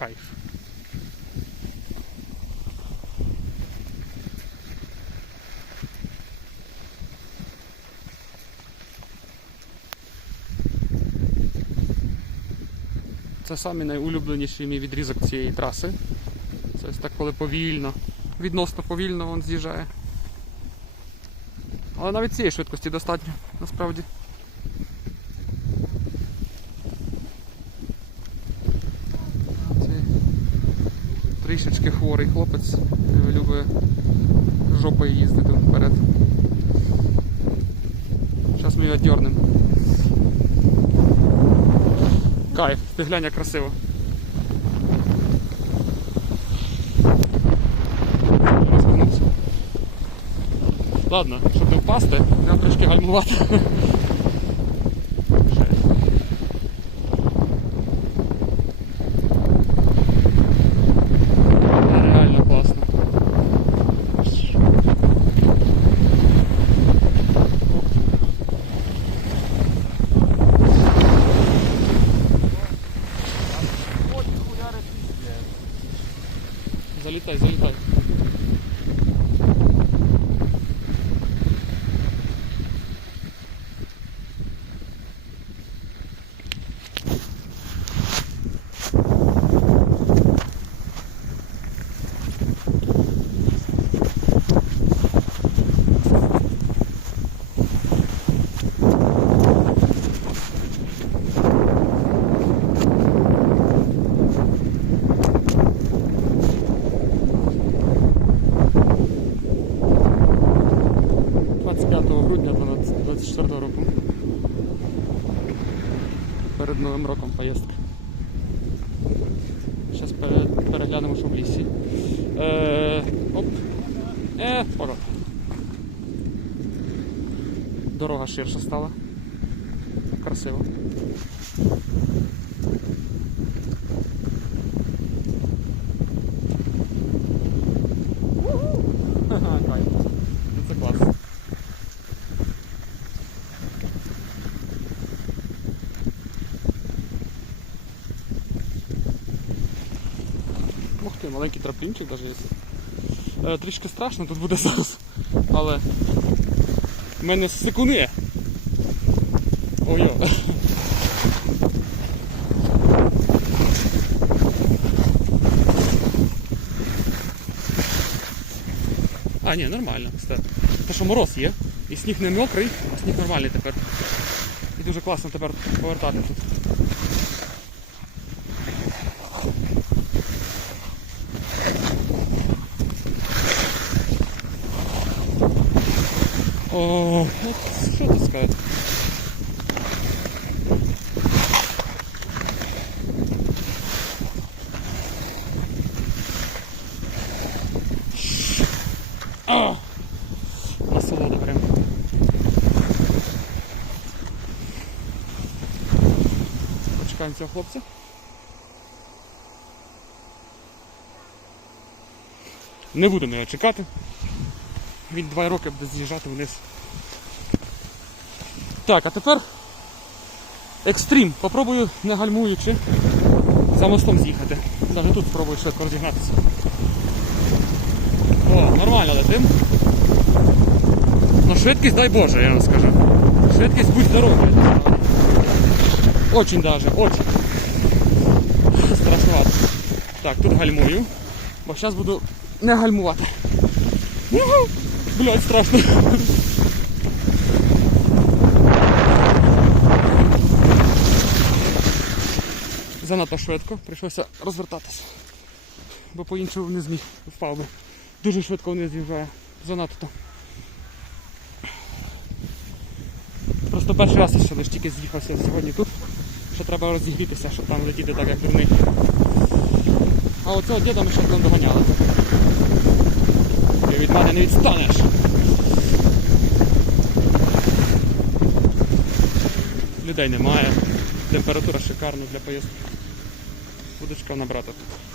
Кайф. Це самий найулюбленіший мій відрізок цієї траси. Це ось так, коли повільно, відносно повільно він з'їжджає. Але навіть цієї швидкості достатньо, насправді. Трішечки хворий хлопець е, любить жопою їздити вперед. Зараз ми його дьорнемо. Кайф, ти глянь, як красиво. Ладно, щоб не впасти, треба трішки гальмувати. Thời. Перед Новим роком поїздка. Зараз переглянемо, що в лісі. Е, оп. Е, пора. Дорога ширша стала. Красиво. Ага, кайф. Ну, Це клас. Ух ти, маленький траплінчик навіть є. Е, трішки страшно тут буде зараз. Але в мене секуни. Ой-о. А, ні, нормально, кстати. Те, що мороз є, і сніг не мокрий, а сніг нормальний тепер. І дуже класно тепер повертати тут. Що тут сказати? А! Насолода прям. Почекаємо цього хлопця. Не будемо його чекати. Він два роки буде з'їжджати вниз. Так, а тепер екстрім. Попробую не гальмуючи за мостом з'їхати. Навіть тут спробую швидко розігнатися. О, нормально летим. Ну швидкість дай Боже, я вам скажу. Швидкість будь здоровий. Очень даже, очень. Страшновато. Так, тут гальмую. Бо зараз буду не гальмувати. Блять, страшно. Занадто швидко, прийшлося розвертатися. Бо по-іншому не зміг, впав би. Дуже швидко вниз з'їжджає. Занадто. Просто перший раз ще лише тільки з'їхався сьогодні тут, що треба розігрітися, щоб там летіти так, як дурний. А оцього діда ми ще не доганяли. Ти від мене не відстанеш. Людей немає. Температура шикарна для поїздки. Будочка набрати тут.